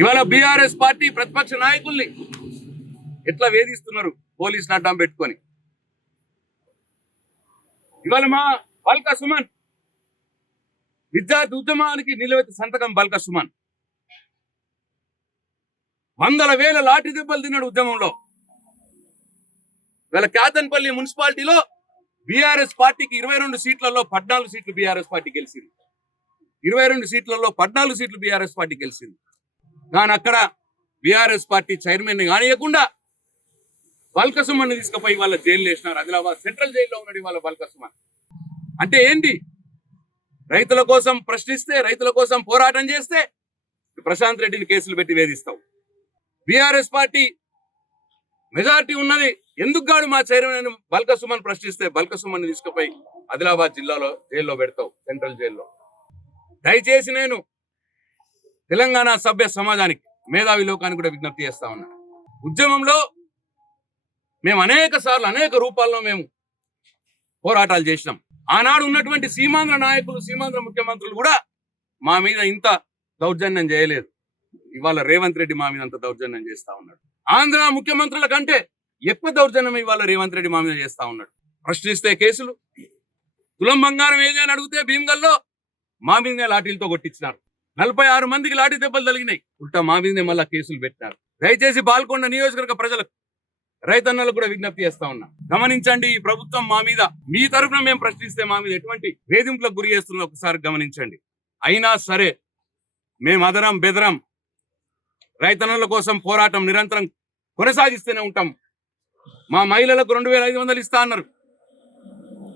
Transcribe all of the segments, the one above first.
ఇవాళ BRS party ప్రతిపక్ష నాయకుల్ని ఎట్లా వేధిస్తున్నారు పోలీసులు అడ్డం పెట్టుకొని. ఇవాళ మా బల్కా సుమన్ విద్యార్థి ఉద్యమానికి నిలవెత్తి సంతకం. బల్కా సుమన్ వందల వేల లాఠీ దెబ్బలు తిన్నాడు ఉద్యమంలో. ఇవాళ కేతన్పల్లి మున్సిపాలిటీలో బీఆర్ఎస్ పార్టీకి 22 సీట్లలో 14 సీట్లు బీఆర్ఎస్ పార్టీ గెలిచింది. 22 సీట్లలో 14 సీట్లు బీఆర్ఎస్ పార్టీ గెలిచింది. కానీ అక్కడ బీఆర్ఎస్ పార్టీ చైర్మన్ కానియకుండా బల్కా సుమన్ తీసుకుపోయి వాళ్ళ జైలు వేసినారు. ఆదిలాబాద్ సెంట్రల్ జైల్లో ఉన్నాడు ఇవాళ బల్కా సుమన్. అంటే ఏంటి? రైతుల కోసం ప్రశ్నిస్తే, రైతుల కోసం పోరాటం చేస్తే ప్రశాంత్ రెడ్డిని కేసులు పెట్టి వేధిస్తావు. బీఆర్ఎస్ పార్టీ మెజారిటీ ఉన్నది, ఎందుకు గాడు మా చైర్మన్ బల్కా సుమన్ ప్రశ్నిస్తే బల్కా సుమన్ తీసుకుపోయి ఆదిలాబాద్ జిల్లాలో జైల్లో పెడతావు, సెంట్రల్ జైల్లో. దయచేసి నేను తెలంగాణ సభ్య సమాజానికి, మేధావి లోకానికి కూడా విజ్ఞప్తి చేస్తా ఉన్నా. ఉద్యమంలో మేము అనేక సార్లు అనేక రూపాల్లో మేము పోరాటాలు చేసినాం. ఆనాడు ఉన్నటువంటి సీమాంధ్ర నాయకులు, సీమాంధ్ర ముఖ్యమంత్రులు కూడా మా మీద ఇంత దౌర్జన్యం చేయలేదు. ఇవాళ రేవంత్ రెడ్డి మా మీద అంత దౌర్జన్యం చేస్తా ఉన్నాడు. ఆంధ్ర ముఖ్యమంత్రుల కంటే ఎక్కువ దౌర్జన్యం ఇవాళ రేవంత్ రెడ్డి మా మీద చేస్తా ఉన్నాడు. ప్రశ్నిస్తే కేసులు, తులం బంగారం ఏది అని అడిగితే భీమ్గల్లో మా మీదనే లాఠీలతో కొట్టించినారు. 46 మందికి లాఠీ దెబ్బలు తగిలినాయి. ఉల్టా మా మీదనే మళ్ళా కేసులు పెట్టినారు. దయచేసి బాల్కొండ నియోజకవర్గ ప్రజలకు, రైతన్నలకు కూడా విజ్ఞప్తి చేస్తా ఉన్నా, గమనించండి. ఈ ప్రభుత్వం మా మీద, మీ తరఫున మేము ప్రశ్నిస్తే మా మీద ఎటువంటి వేధింపులకు గురి చేస్తుందో ఒకసారి గమనించండి. అయినా సరే మేము అదరం బెదరం, రైతన్నల కోసం పోరాటం నిరంతరం కొనసాగిస్తూనే ఉంటాం. మా మహిళలకు 2500 ఇస్తా అన్నారు,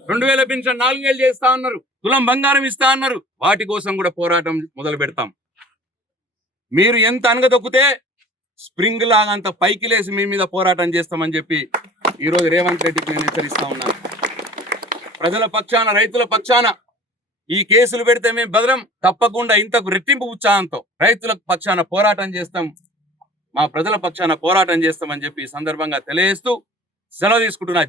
2000 పెన్షన్ 4000 చేస్తా అన్నారు, తులం బంగారం ఇస్తా అన్నారు. వాటి కోసం కూడా పోరాటం మొదలు పెడతాం. మీరు ఎంత అనగదొక్కితే స్ప్రింగ్ లాగా అంత పైకి లేసి మీ మీద పోరాటం చేస్తామని చెప్పి ఈరోజు రేవంత్ రెడ్డికి నేను హెచ్చరిస్తా ఉన్నాను. ప్రజల పక్షాన, రైతుల పక్షాన ఈ కేసులు పెడితే మేము బెదరం, తప్పకుండా ఇంతకు రెట్టింపు ఉత్సాహంతో రైతుల పక్షాన పోరాటం చేస్తాం, మా ప్రజల పక్షాన పోరాటం చేస్తామని చెప్పి ఈ సందర్భంగా తెలియజేస్తూ సెలవు తీసుకుంటున్నా.